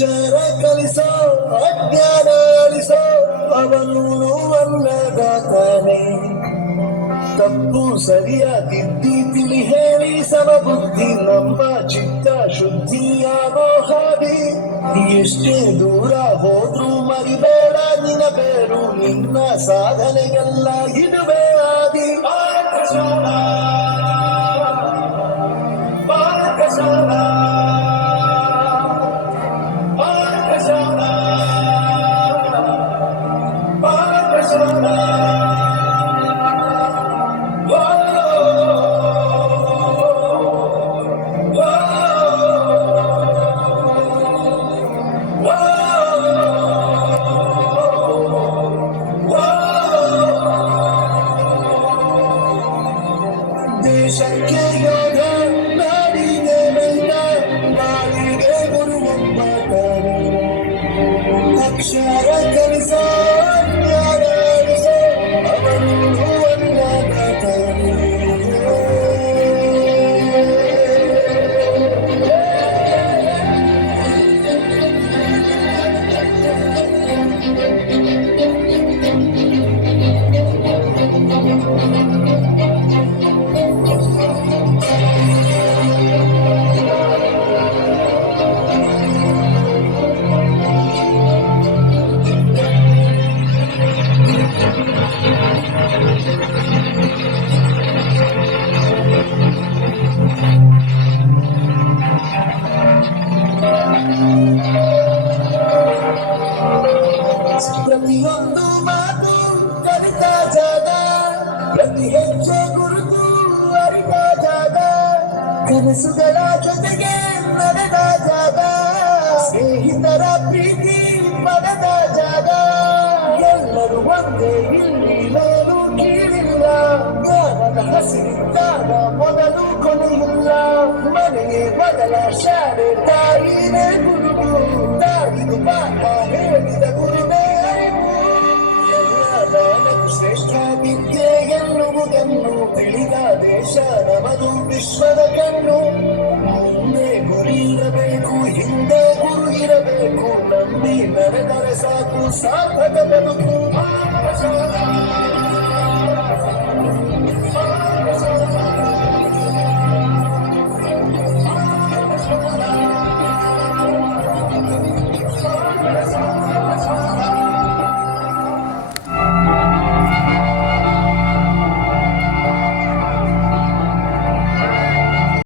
ಅಕ್ಷರ ಕಲಿಸೋ ಅಜ್ಞಾನ ಅಳಿಸೋ ಅವನು ಅನ್ನದಾತಾನೆ. ತಪ್ಪು ಸರಿಯ ತಿದ್ದಿ ತಿಳಿ ಹೇಳಿ ಸಮಬುದ್ಧಿ ನಮ್ಮ ಚಿತ್ತ ಶುದ್ಧಿಯಾಗೋ ಹಾದಿ. ಎಷ್ಟೇ ದೂರ ಹೋದ್ರೂ ಮರಿಬೇಡ ನಿನ್ನ ಬೇರು, ನಿನ್ನ ಸಾಧನೆಗೆಲ್ಲ ಇದುವೇ ಆದಿ. ಪಾಠಶಾಲ ಪಾಠಶಾಲ ಪಾಠಶಾಲ ಪಾಠಶಾಲ. ದೇಶಕ್ಕೆ ಯೋಧ, ನಾಡಿಗೆ ಮೆಲ್ಲ, ನಾಡಿಗೆ ಗುರುವೊಬ್ಬ ತಾನೆ. ಅಕ್ಷರ ಕಲಿಸೋ ಜ್ಞಾನ ಅಳಿಸೋ ಅವನು ಅನ್ನದಾತಾನೆ. ಪ್ರತಿಯೊಂದು ಮಾತು ಕಲಿತಾ ಜಾಗ, ಪ್ರತಿ ಹೆಜ್ಜೆ ಗುರುತು ಅರಿತ ಜಾಗ, ಕನಸುಗಳ ಜೊತೆಗೆ ನಡೆದ ಜಾಗ, ಸ್ನೇಹಿತರ ಪ್ರೀತಿ ಪಡೆದ ಜಾಗ. ಎಲ್ಲರೂ ಒಂದೇ, ಇಲ್ಲಿ ಮೇಲೂ ಕೀಳಿಲ್ಲ, ಜ್ಞಾನದ ಹಸಿರಿದ್ದಾಗ ಮೊದಲು ಕೊನೆಯಿಲ್ಲ. ಮನೆಯೇ ಮೊದಲ ಶಾಲೆ, ತಾಯಿನೇ ಗುರುವು, ತಾಯಿದು ಪಾಠ ಹೇಳಿದ ಗುರುವೇ ಅರಿವು. ಜ್ಞಾನಕ್ಕೂ ಶ್ರೇಷ್ಠ ವಿದ್ಯೆ ಎನ್ನುವುದನ್ನು ತಿಳಿದ ದೇಶ ನಮದು ವಿಶ್ವದ ಕಣ್ಣು. ಮುಂದೆ ಗುರಿ ಇರಬೇಕು, ಹಿಂದೆ ಗುರು ಇರಬೇಕು, ನಂಬಿ ನಡೆದರೆ ಸಾಕು ಸಾರ್ಥಕ ಬದುಕು.